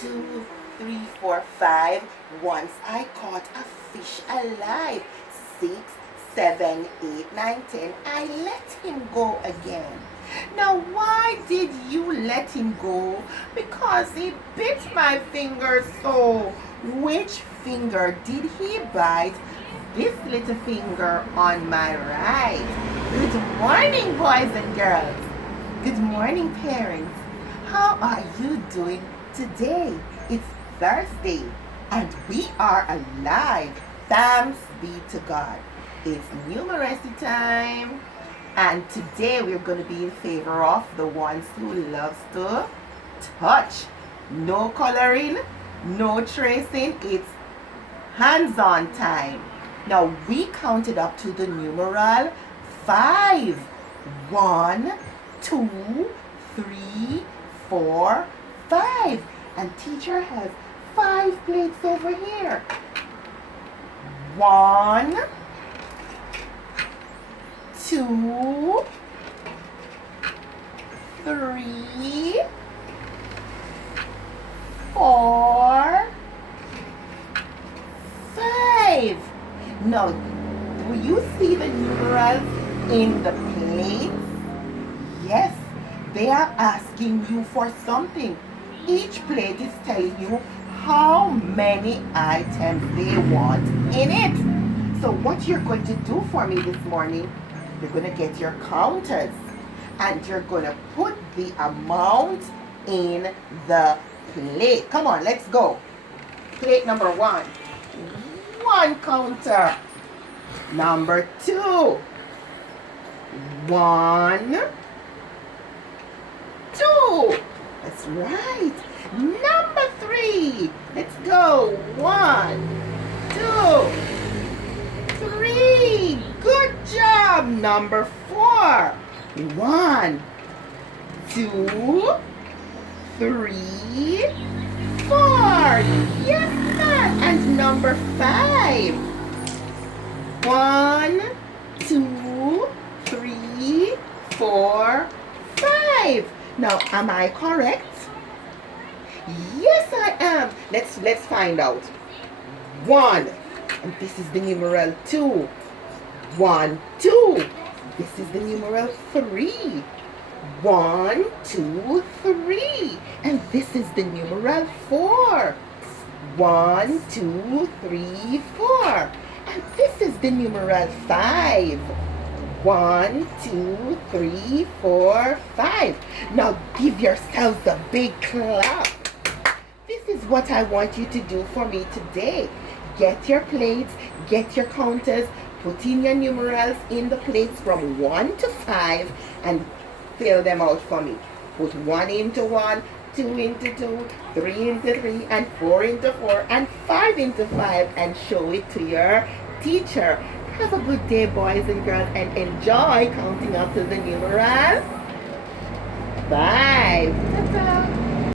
2, 3, 4, 5. Once I caught a fish alive. 6, 7, 8, 9, 10. I let him go again. Now, why did you let him go? Because he bit my finger. So, which finger did he bite? This little finger on my right. Good morning, boys and girls. Good morning, parents. How are you doing today? It's Thursday and we are alive. Thanks be to God. It's numeracy time. And today we're going to be in favor of the ones who loves to touch. No coloring, no tracing. It's hands-on time. Now we counted up to the numeral 5. 1, 2, 3, 4, 5. And teacher has 5 plates over here. 1, 2, 3, 4, 5. Now, do you see the numerals in the plates? Yes, they are asking you for something. Each plate is telling you how many items they want in it. So what you're going to do for me this morning, you're going to get your counters and you're going to put the amount in the plate. Come on, let's go. Plate number 1. 1 counter. Number 2. 1, 2. That's right. Number 3. Let's go. 1, 2, 3. Good job. Number 4. 1, 2, 3, 4. Yes, ma'am. And number 5. 1, 2, 3, 4, 5. Now, am I correct? Yes, I am. Let's find out. 1, and this is the numeral 2. 1, 2. This is the numeral 3. 1, 2, 3. And this is the numeral 4. 1, 2, 3, 4. And this is the numeral 5. 1, 2, 3, 4, 5. Now give yourselves a big clap. This is what I want you to do for me today. Get your plates, get your counters, put in your numerals in the plates from 1 to 5 and fill them out for me. Put 1 into 1, 2 into 2, 3 into 3, and 4 into 4, and 5 into 5, and show it to your teacher. Have a good day, boys and girls, and enjoy counting up to the numeral 5. Ta-ta.